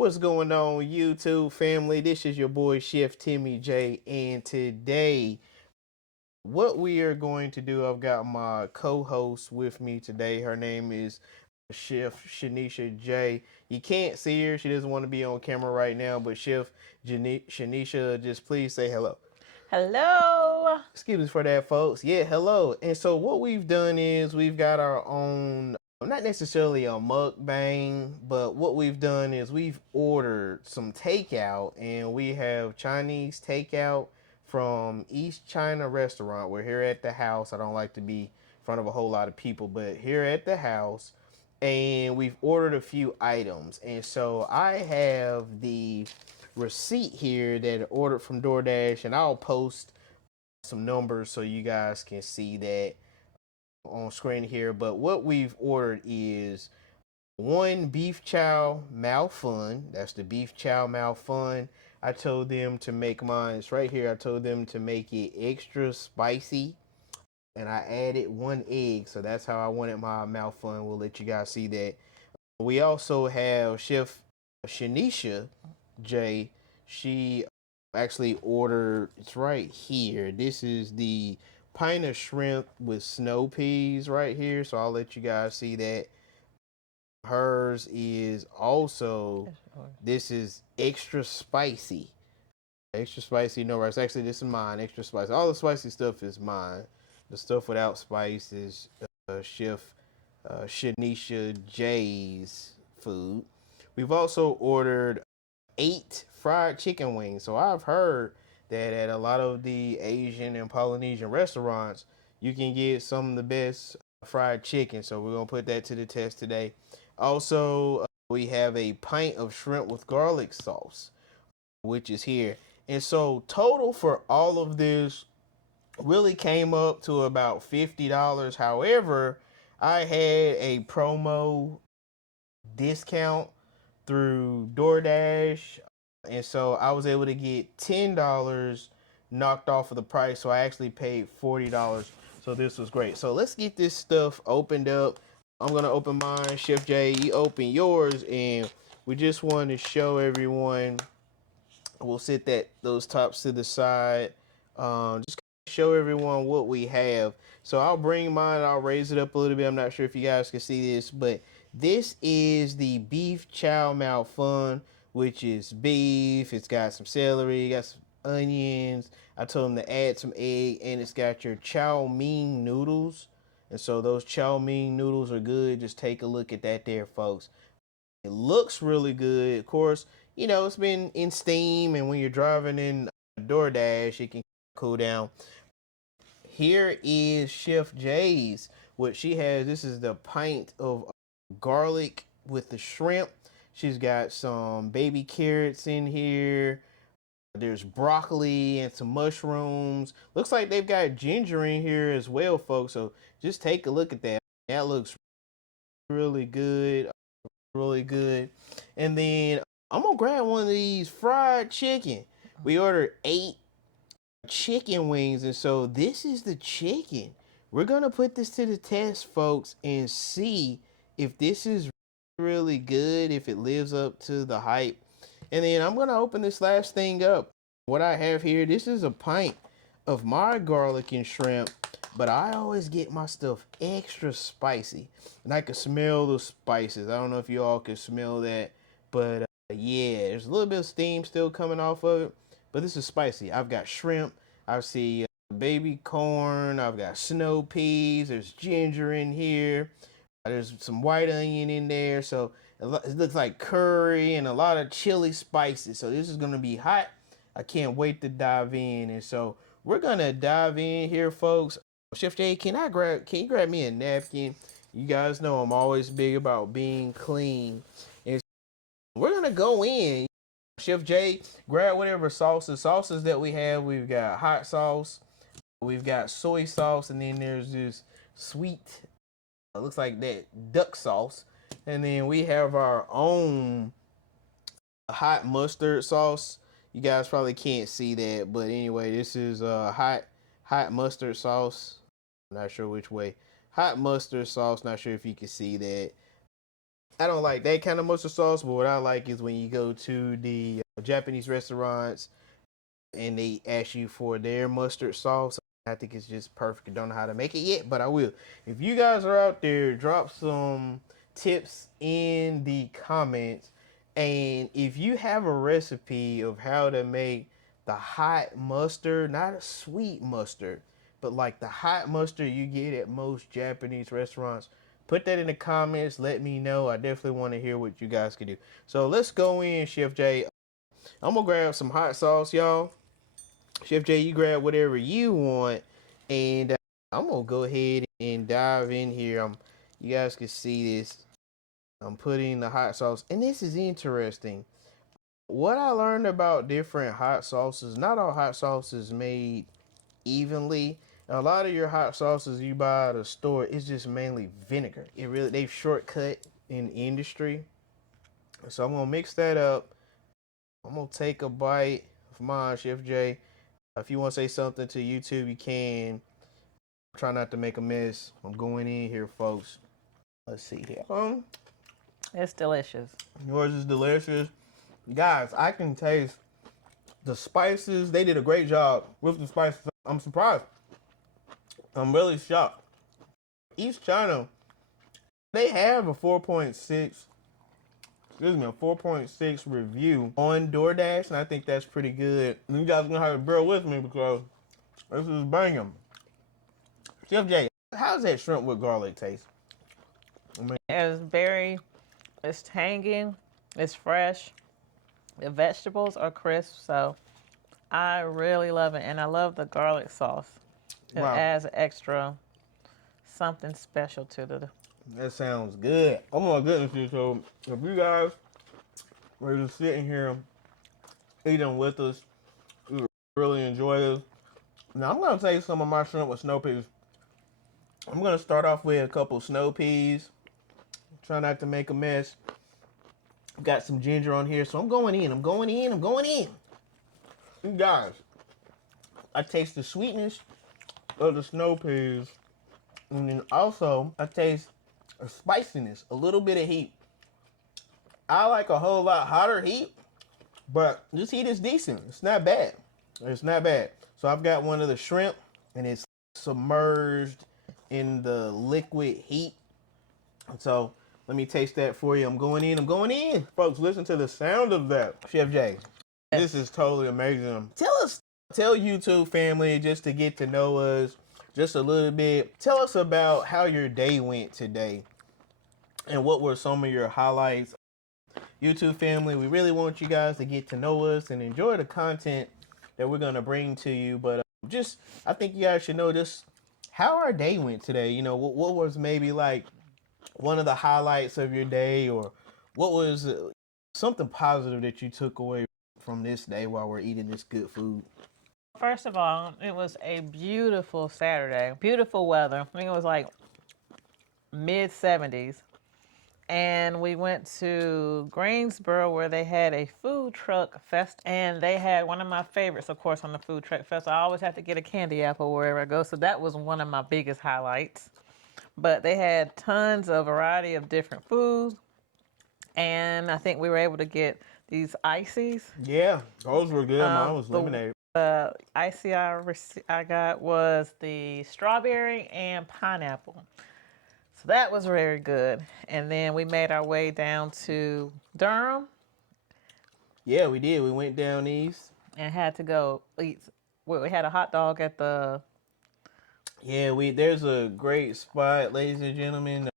What's going on, YouTube family? This is your boy Chef Timmy J, and today, what we are going to do, I've got my co-host with me today. Her name is Chef Shanisha J. You can't see her; she doesn't want to be on camera right now. But Chef Shanisha, just please say hello. Hello. Excuse me for that, folks. Yeah, hello. And so what we've done is we've got our own, not necessarily a mukbang, but what we've done is we've ordered some takeout, and we have Chinese takeout from East China Restaurant. We're here at the house. I don't like to be in front of a whole lot of people, but here at the house, and we've ordered a few items. And so I have the receipt here that I ordered from DoorDash, and I'll post some numbers so you guys can see that on screen here. But what we've ordered is one beef chow mal fun. That's the beef chow mal fun. I told them to make mine. It's right here. I told them to make it extra spicy, and I added one egg. So that's how I wanted my mal fun. We'll let you guys see that. We also have Chef Shanisha J. She actually ordered, it's right here. This is the pint of shrimp with snow peas right here. So I'll let you guys see that. Hers is also, this is extra spicy. Extra spicy, no rice. Actually, this is mine. Extra spicy. All the spicy stuff is mine. The stuff without spice is Chef Shanisha J's food. We've also ordered 8 fried chicken wings. So I've heard that at a lot of the Asian and Polynesian restaurants, you can get some of the best fried chicken. So we're going to put that to the test today. Also, we have a pint of shrimp with garlic sauce, which is here. And so total for all of this really came up to about $50. However, I had a promo discount through DoorDash, and so I was able to get $10 knocked off of the price. So I actually paid $40. So this was great. So let's get this stuff opened up. I'm gonna open mine. Chef J, you open yours, and we just want to show everyone. We'll sit those tops to the side. Just show everyone what we have. So I'll bring mine. I'll raise it up a little bit. I'm not sure if you guys can see this, but this is the beef chow mal fun, which is beef. It's got some celery, got some onions. I told them to add some egg, and it's got your chow mein noodles. And so those chow mein noodles are good. Just take a look at that there, folks. It looks really good. Of course, it's been in steam, and when you're driving in DoorDash, it can cool down. Here is Chef J's. What she has, this is the pint of garlic with the shrimp. She's got some baby carrots in here. There's broccoli and some mushrooms. Looks like they've got ginger in here as well, folks. So just take a look at that. That looks really good. Really good. And then I'm gonna grab one of these fried chicken. We ordered 8 chicken wings, and so this is the chicken. We're gonna put this to the test, folks, and see if this is really good, if it lives up to the hype. And then I'm gonna open this last thing up. What I have here, this is a pint of my garlic and shrimp, but I always get my stuff extra spicy, and I can smell the spices. I don't know if you all can smell that, but yeah, there's a little bit of steam still coming off of it, but this is spicy. I've got shrimp, I see baby corn, I've got snow peas, there's ginger in here, there's some white onion in there, so it looks like curry and a lot of chili spices. So this is gonna be hot. I can't wait to dive in, and so we're gonna dive in here, folks. Chef J, can you grab me a napkin? You guys know I'm always big about being clean. And we're gonna go in. Chef J, grab whatever sauces that we have. We've got hot sauce, we've got soy sauce, and then there's this sweet, looks like that duck sauce. And then we have our own hot mustard sauce. You guys probably can't see that, but anyway, this is hot mustard sauce. I'm not sure which way. Hot mustard sauce. Not sure if you can see that. I don't like that kind of mustard sauce, but what I like is when you go to the Japanese restaurants and they ask you for their mustard sauce. I think it's just perfect. I don't know how to make it yet, but I will. If you guys are out there, drop some tips in the comments. And if you have a recipe of how to make the hot mustard, not a sweet mustard, but like the hot mustard you get at most Japanese restaurants, put that in the comments. Let me know. I definitely want to hear what you guys can do. So let's go in, Chef J. I'm going to grab some hot sauce, y'all. Chef J, you grab whatever you want, and I'm gonna go ahead and dive in here. You guys can see this. I'm putting the hot sauce, and this is interesting. What I learned about different hot sauces, not all hot sauces made evenly. A lot of your hot sauces you buy at a store is just mainly vinegar. They've shortcut in the industry. So I'm gonna mix that up. I'm gonna take a bite of mine, Chef J. If you want to say something to YouTube, you can. Try not to make a mess. I'm going in here, folks. Let's see here. It's delicious. Yours is delicious. Guys, I can taste the spices. They did a great job with the spices. I'm surprised. I'm really shocked. Each channel, they have a 4.6 review on DoorDash, and I think that's pretty good. You guys are gonna have to bear with me because this is banging. Chef J, how's that shrimp with garlic taste? It's tangy, it's fresh. The vegetables are crisp, so I really love it, and I love the garlic sauce. It adds extra something special to the. That sounds good. Oh my goodness, so if you guys were just sitting here eating with us, you really enjoy this. Now I'm gonna take some of my shrimp with snow peas. I'm gonna start off with a couple snow peas. Try not to make a mess. Got some ginger on here, so I'm going in. You guys, I taste the sweetness of the snow peas, and then also I taste a spiciness, a little bit of heat. I like a whole lot hotter heat, but this heat is decent. It's not bad. So I've got one of the shrimp, and it's submerged in the liquid heat. So let me taste that for you. I'm going in. Folks, listen to the sound of that. Chef J, this is totally amazing. Tell YouTube family, just to get to know us just a little bit. Tell us about how your day went today and what were some of your highlights. YouTube family, we really want you guys to get to know us and enjoy the content that we're going to bring to you. But I think you guys should know just how our day went today. You know, what was maybe like one of the highlights of your day, or what was something positive that you took away from this day while we're eating this good food? First of all, it was a beautiful Saturday. Beautiful weather. I think it was like mid-70s. And we went to Greensboro where they had a food truck fest. And they had one of my favorites, of course, on the food truck fest. I always have to get a candy apple wherever I go. So that was one of my biggest highlights. But they had tons of variety of different foods. And I think we were able to get these ices. Yeah, those were good. Mine was lemonade. The icy I got was the strawberry and pineapple. So that was very good. And then we made our way down to Durham. Yeah, we did. We went down east. And had to go eat. We had a hot dog at the... Yeah, there's a great spot, ladies and gentlemen.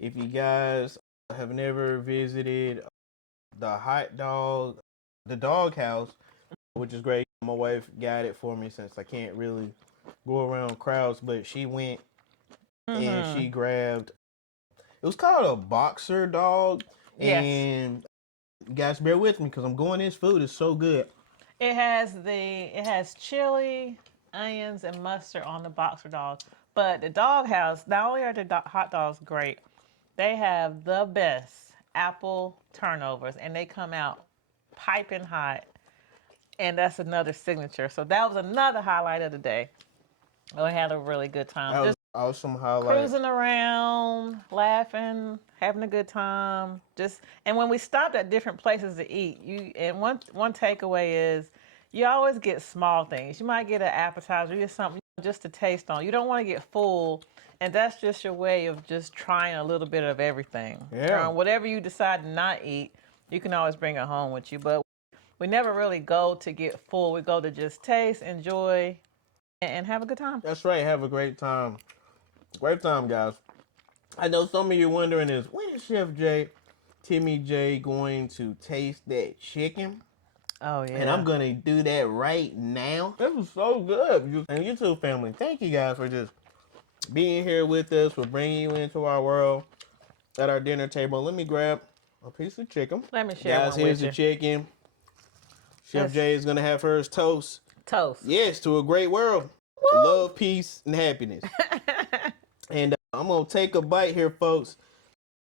If you guys have never visited the dog house, which is great. My wife got it for me since I can't really go around crowds, but she went and she grabbed, it was called a boxer dog. Yes. And you guys bear with me because I'm going, this food is so good. It has chili, onions, and mustard on the boxer dog. But the dog house, not only are the hot dogs great, they have the best apple turnovers, and they come out piping hot. And that's another signature. So that was another highlight of the day. We had a really good time. Awesome highlight. Cruising around, laughing, having a good time. And when we stopped at different places to eat, one takeaway is you always get small things. You might get an appetizer, you get something just to taste on. You don't want to get full, and that's just your way of just trying a little bit of everything. Yeah. Whatever you decide to not eat, you can always bring it home with you. But we never really go to get full. We go to just taste, enjoy, and have a good time. That's right. Have a great time. Great time, guys. I know some of you wondering is, when is Chef Timmy J going to taste that chicken? Oh, yeah. And I'm going to do that right now. This was so good. And YouTube family, thank you guys for just being here with us, for bringing you into our world at our dinner table. Let me grab a piece of chicken. Let me share guys, one here's with the you. chicken. Chef J is going to have hers toast. Toast. Yes, to a great world. Woo! Love, peace, and happiness. And I'm going to take a bite here, folks.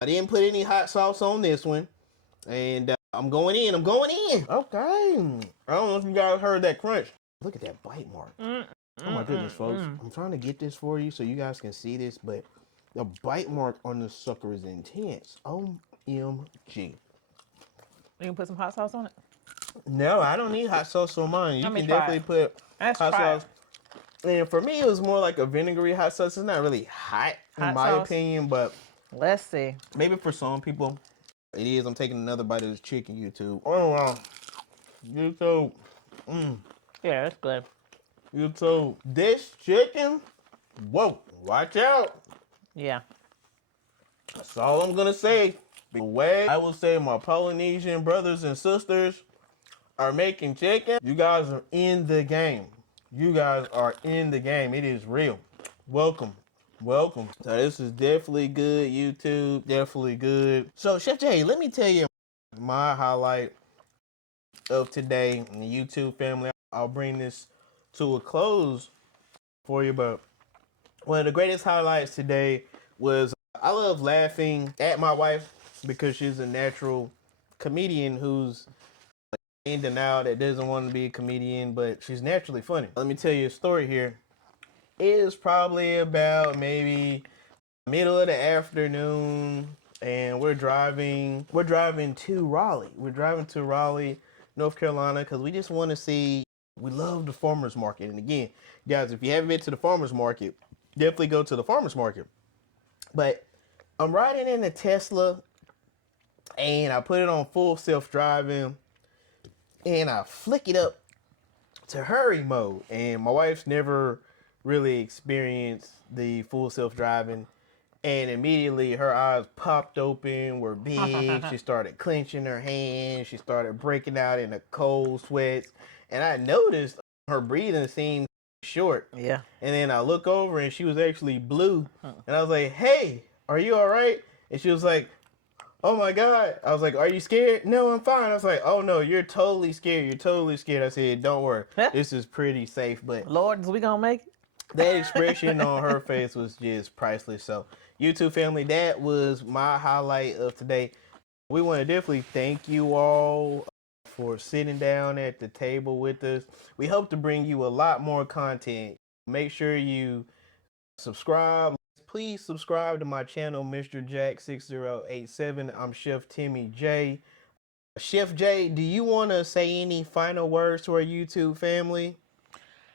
I didn't put any hot sauce on this one. And I'm going in. Okay. I don't know if you guys heard that crunch. Look at that bite mark. Oh, my goodness, folks. I'm trying to get this for you so you guys can see this. But the bite mark on this sucker is intense. OMG. You can put some hot sauce on it? No, I don't need hot sauce on mine. You can definitely put hot sauce. And for me, it was more like a vinegary hot sauce. It's not really hot in my opinion, but let's see. Maybe for some people, it is. I'm taking another bite of this chicken, YouTube. Oh, wow. YouTube. Yeah, that's good. YouTube. This chicken, whoa, watch out. Yeah. That's all I'm going to say. The way I will say my Polynesian brothers and sisters are making chicken, you guys are in the game. You guys are in the game. It is real. Welcome. So this is definitely good, YouTube. Definitely good. So Chef J, let me tell you my highlight of today in the YouTube family. I'll bring this to a close for you, but one of the greatest highlights today was I love laughing at my wife because she's a natural comedian who's in and out, that doesn't want to be a comedian, but she's naturally funny. Let me tell you a story here. It is probably about maybe middle of the afternoon, and we're driving to Raleigh. We're driving to Raleigh, North Carolina, because we just want to see. We love the farmers market. And again, guys, if you haven't been to the farmers market, definitely go to the farmers market. But I'm riding in a Tesla, and I put it on full self-driving, and I flick it up to hurry mode. And my wife's never really experienced the full self-driving, and immediately her eyes popped open, were big. She started clenching her hands. She started breaking out into cold sweats. And I noticed her breathing seemed short. Yeah. And then I look over, and she was actually blue. And I was like, hey, are you all right? And she was like, oh my God. I was like, are you scared? No, I'm fine. I was like, oh no, you're totally scared. I said, don't worry. This is pretty safe. But Lord, is we gonna make it? That expression on her face was just priceless. So, YouTube family, that was my highlight of today. We want to definitely thank you all for sitting down at the table with us. We hope to bring you a lot more content. Make sure you subscribe. Please subscribe to my channel, Mr. Jack 6087. I'm Chef Timmy J. Chef J, do you want to say any final words to our YouTube family?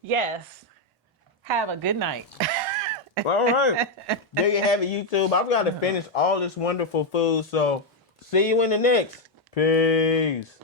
Yes. Have a good night. All right. There you have it, YouTube. I've got to finish all this wonderful food, so see you in the next. Peace.